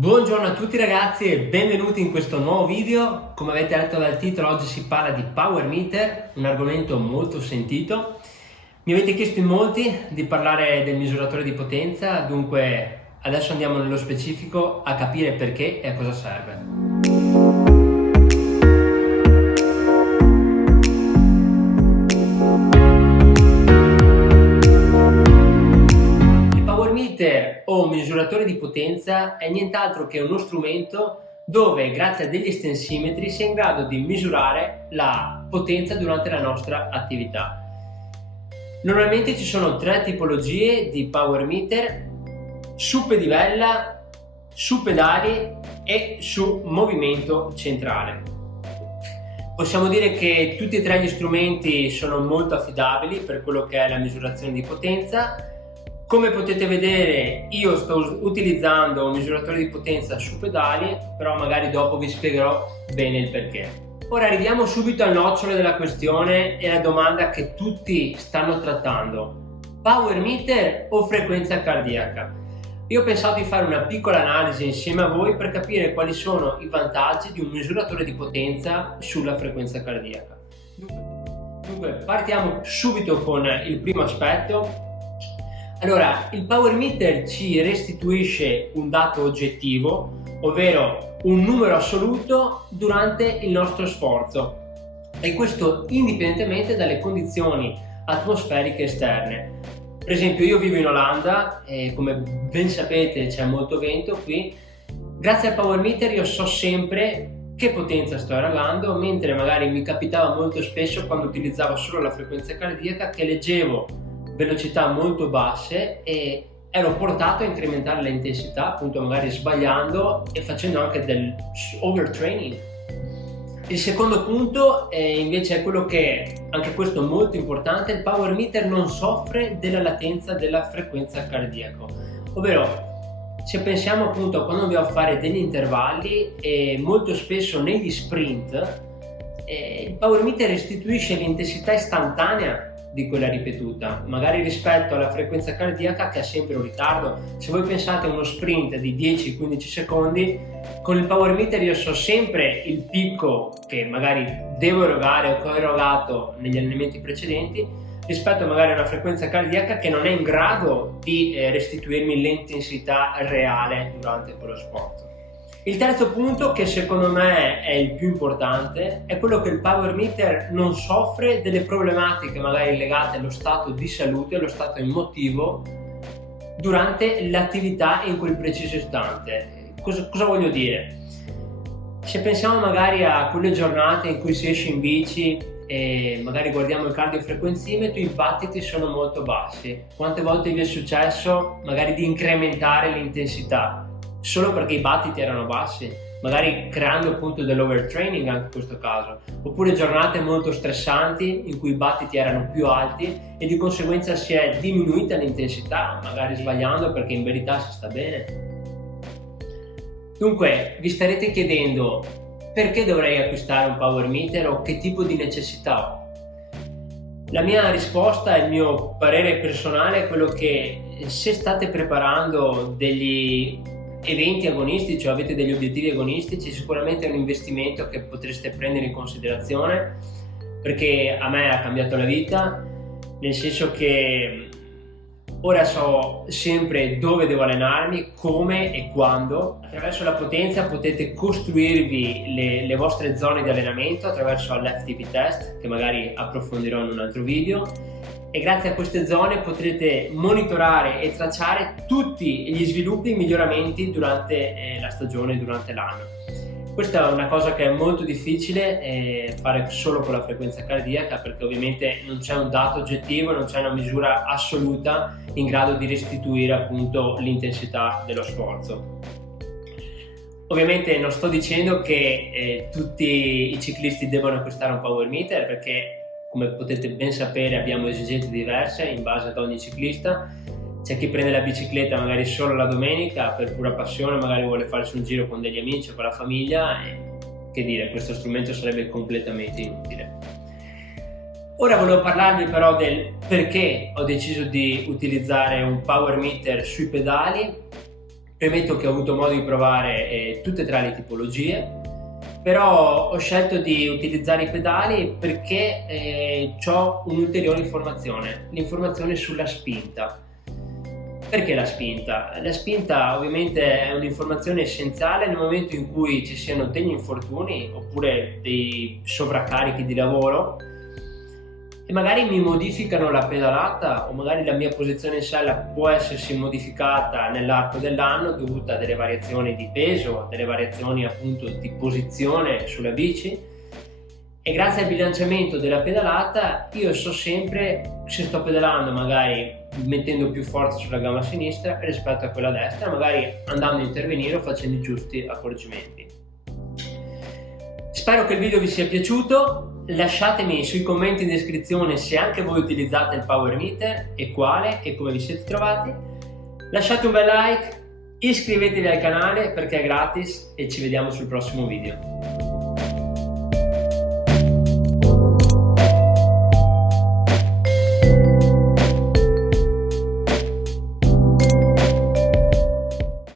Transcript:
Buongiorno a tutti ragazzi e benvenuti in questo nuovo video. Come avete letto dal titolo, oggi si parla di Power Meter, un argomento molto sentito. Mi avete chiesto in molti di parlare del misuratore di potenza, dunque adesso andiamo nello specifico a capire perché e a cosa serve. O misuratore di potenza è nient'altro che uno strumento dove, grazie a degli estensimetri, si è in grado di misurare la potenza durante la nostra attività. Normalmente ci sono tre tipologie di power meter: su pedivella, su pedali e su movimento centrale. Possiamo dire che tutti e tre gli strumenti sono molto affidabili per quello che è la misurazione di potenza. Come potete vedere, io sto utilizzando un misuratore di potenza su pedali, però magari dopo vi spiegherò bene il perché. Ora arriviamo subito al nocciolo della questione e alla domanda che tutti stanno trattando: power meter o frequenza cardiaca? Io ho pensato di fare una piccola analisi insieme a voi per capire quali sono i vantaggi di un misuratore di potenza sulla frequenza cardiaca. Dunque, partiamo subito con il primo aspetto. Allora, il power meter ci restituisce un dato oggettivo, ovvero un numero assoluto durante il nostro sforzo, e questo indipendentemente dalle condizioni atmosferiche esterne. Per esempio, io vivo in Olanda e come ben sapete c'è molto vento qui. Grazie al power meter io so sempre che potenza sto erogando, mentre magari mi capitava molto spesso, quando utilizzavo solo la frequenza cardiaca, che leggevo velocità molto basse e ero portato a incrementare l'intensità, appunto magari sbagliando e facendo anche del overtraining. Il secondo punto invece è quello che, anche questo molto importante: il power meter non soffre della latenza della frequenza cardiaca, ovvero se pensiamo appunto a quando dobbiamo fare degli intervalli e molto spesso negli sprint, il power meter restituisce l'intensità istantanea di quella ripetuta, magari rispetto alla frequenza cardiaca che ha sempre un ritardo. Se voi pensate a uno sprint di 10-15 secondi, con il power meter io so sempre il picco che magari devo erogare o che ho erogato negli allenamenti precedenti, rispetto magari a una frequenza cardiaca che non è in grado di restituirmi l'intensità reale durante quello sport. Il terzo punto, che secondo me è il più importante, è quello che il power meter non soffre delle problematiche magari legate allo stato di salute, allo stato emotivo durante l'attività in quel preciso istante. Cosa voglio dire? Se pensiamo magari a quelle giornate in cui si esce in bici e magari guardiamo il cardiofrequenzimetro, i battiti sono molto bassi. Quante volte vi è successo magari di incrementare l'intensità solo perché i battiti erano bassi, magari creando appunto dell'overtraining anche in questo caso, oppure giornate molto stressanti in cui i battiti erano più alti e di conseguenza si è diminuita l'intensità, magari sbagliando perché in verità si sta bene. Dunque vi starete chiedendo: perché dovrei acquistare un power meter o che tipo di necessità ho? La mia risposta, il mio parere personale, è quello che se state preparando degli eventi agonistici o avete degli obiettivi agonistici, sicuramente è un investimento che potreste prendere in considerazione, perché a me ha cambiato la vita, nel senso che ora so sempre dove devo allenarmi, come e quando. Attraverso la potenza potete costruirvi le vostre zone di allenamento attraverso l'FTP test, che magari approfondirò in un altro video, e grazie a queste zone potrete monitorare e tracciare tutti gli sviluppi e i miglioramenti durante la stagione, durante l'anno. Questa è una cosa che è molto difficile fare solo con la frequenza cardiaca, perché ovviamente non c'è un dato oggettivo, non c'è una misura assoluta in grado di restituire appunto l'intensità dello sforzo. Ovviamente non sto dicendo che tutti i ciclisti devono acquistare un power meter, perché come potete ben sapere abbiamo esigenze diverse in base ad ogni ciclista. C'è chi prende la bicicletta magari solo la domenica per pura passione, magari vuole farsi un giro con degli amici o con la famiglia, e che dire, questo strumento sarebbe completamente inutile. Ora volevo parlarvi però del perché ho deciso di utilizzare un power meter sui pedali Premetto che ho avuto modo di provare tutte e tre le tipologie, però ho scelto di utilizzare i pedali perché ho un'ulteriore informazione, l'informazione sulla spinta. Perché la spinta? La spinta ovviamente è un'informazione essenziale nel momento in cui ci siano degli infortuni oppure dei sovraccarichi di lavoro e magari mi modificano la pedalata o magari la mia posizione in sella può essersi modificata nell'arco dell'anno dovuta a delle variazioni di peso, delle variazioni appunto di posizione sulla bici, e grazie al bilanciamento della pedalata io so sempre se sto pedalando magari mettendo più forza sulla gamba sinistra rispetto a quella destra, magari andando a intervenire o facendo i giusti accorgimenti. Spero che il video vi sia piaciuto, lasciatemi sui commenti in descrizione se anche voi utilizzate il Power Meter e quale e come vi siete trovati. Lasciate un bel like, iscrivetevi al canale perché è gratis e ci vediamo sul prossimo video.